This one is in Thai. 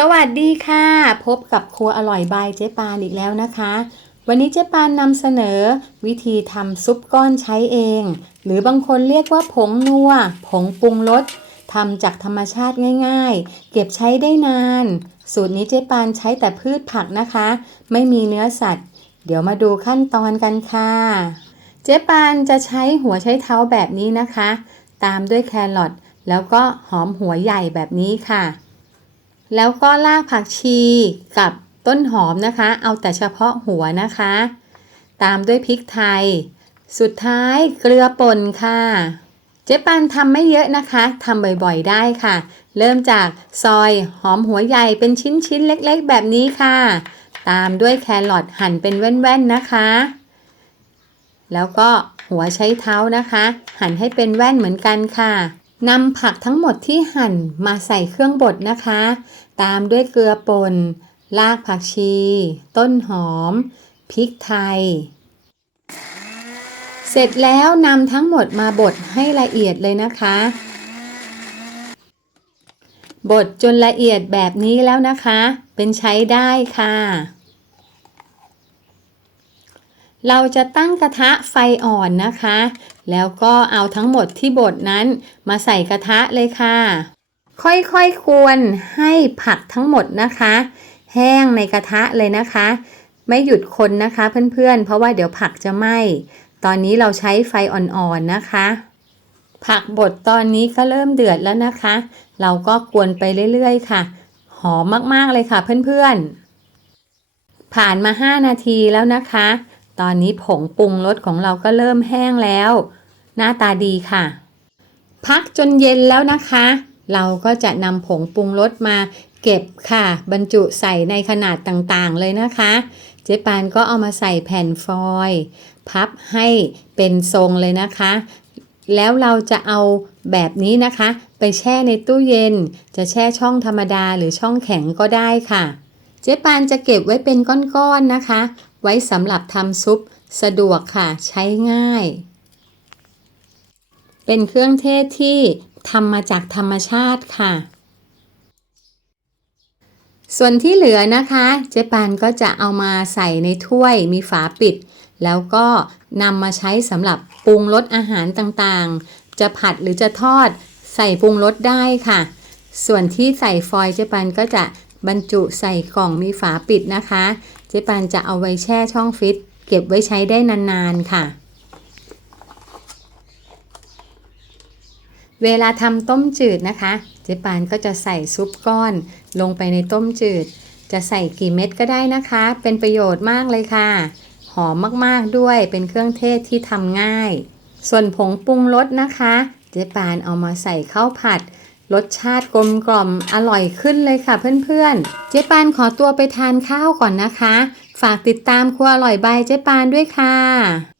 สวัสดีค่ะ พบกับครัวอร่อยบายเจ๊ปานอีกแล้วนะคะ วันนี้เจ๊ปานนำเสนอ วิธีทำซุปก้อนใช้เอง หรือบางคนเรียกว่าผงนัว ผงปรุงรสทำจากธรรมชาติง่าย ๆ เก็บใช้ได้นาน สูตรนี้เจ๊ปานใช้แต่พืชผักนะคะ ไม่มีเนื้อสัตว์ เดี๋ยวมาดูขั้นตอนกันค่ะ เจ๊ปานจะใช้หัวใช้เท้าแบบนี้นะคะ ตามด้วยแครอทแล้วก็หอมหัวใหญ่แบบนี้ค่ะ แล้วก็รากผักชีกับต้นหอมนะคะ เอาแต่เฉพาะหัวนะคะ ตามด้วยพริกไทย สุดท้ายเกลือป่นค่ะ เจ๊ปันทำไม่เยอะนะคะทำบ่อยๆได้ค่ะ เริ่มจากซอยหอมหัวใหญ่เป็นชิ้นๆเล็กๆ แบบนี้ค่ะ ตามด้วยแครอทหั่นเป็นแว่นๆนะคะ แล้วก็หัวใช้เท้านะคะ หั่นให้เป็นแว่นเหมือนกันค่ะ นำผักทั้งหมดที่หั่นมาใส่เครื่องบดนะคะ ตามด้วยเกลือป่น รากผักชี ต้นหอม พริกไทย เสร็จแล้วนำทั้งหมดมาบดให้ละเอียดเลยนะคะ บดจนละเอียดแบบนี้แล้วนะคะ เป็นใช้ได้ค่ะ เราจะตั้งกระทะไฟอ่อนนะคะ แล้วก็เอาทั้งหมดที่บดนั้นมาใส่กระทะเลยค่ะ ค่อยๆควรให้ผักทั้งหมดนะคะ แห้งในกระทะเลยนะคะ ไม่หยุดคนนะคะเพื่อนๆเพราะว่าเดี๋ยวผักจะไหม้ตอนนี้เราใช้ไฟอ่อนๆนะคะ ผักบดตอนนี้ก็เริ่มเดือดแล้วนะคะ เราก็กวนไปเรื่อยๆค่ะ หอมมากๆเลยค่ะเพื่อนๆผ่านมา 5 นาทีแล้วนะคะ ตอนนี้ผงปรุงรสของเราก็เริ่มแห้งแล้ว หน้าตาดีค่ะ พักจนเย็นแล้วนะคะ เราก็จะนำผงปรุงรสมาเก็บค่ะ บรรจุใส่ในขนาดต่างๆเลยนะคะ เจ๊ปานก็เอามาใส่แผ่นฟอยล์พับให้เป็นทรงเลยนะคะ แล้วเราจะเอาแบบนี้นะคะ ไปแช่ในตู้เย็น จะแช่ช่องธรรมดาหรือช่องแข็งก็ได้ค่ะ เจ๊ปานจะเก็บไว้เป็นก้อนๆนะคะ ไว้สำหรับทำซุปสะดวกค่ะใช้ง่าย เป็นเครื่องเทศที่ทำมาจากธรรมชาติค่ะ ส่วนที่เหลือนะคะ เจ๊ปานก็จะเอามาใส่ในถ้วยมีฝาปิด แล้วก็นำมาใช้สำหรับปรุงรสอาหารต่างๆ จะผัดหรือจะทอดใส่ปรุงรสได้ค่ะ ส่วนที่ใส่ฟอยล์เจ๊ปานก็จะ บรรจุใส่กล่องมีฝาปิดนะคะ เจ๊ปานจะเอาไว้แช่ช่องฟิต เก็บไว้ใช้ได้นานๆค่ะ เวลาทำต้มจืดนะคะ เจ๊ปานก็จะใส่ซุปก้อนลงไปในต้มจืด จะใส่กี่เม็ดก็ได้นะคะ เป็นประโยชน์มากเลยค่ะ หอมมากๆด้วยเป็นเครื่องเทศที่ทำง่าย ส่วนผงปรุงรสนะคะ เจ๊ปานเอามาใส่ข้าวผัด รสชาติกลมกล่อมอร่อยขึ้นเลยค่ะเพื่อนๆ เจ๊ปานขอตัวไปทานข้าวก่อนนะคะ ฝากติดตามครัวอร่อยใบเจ๊ปานด้วยค่ะ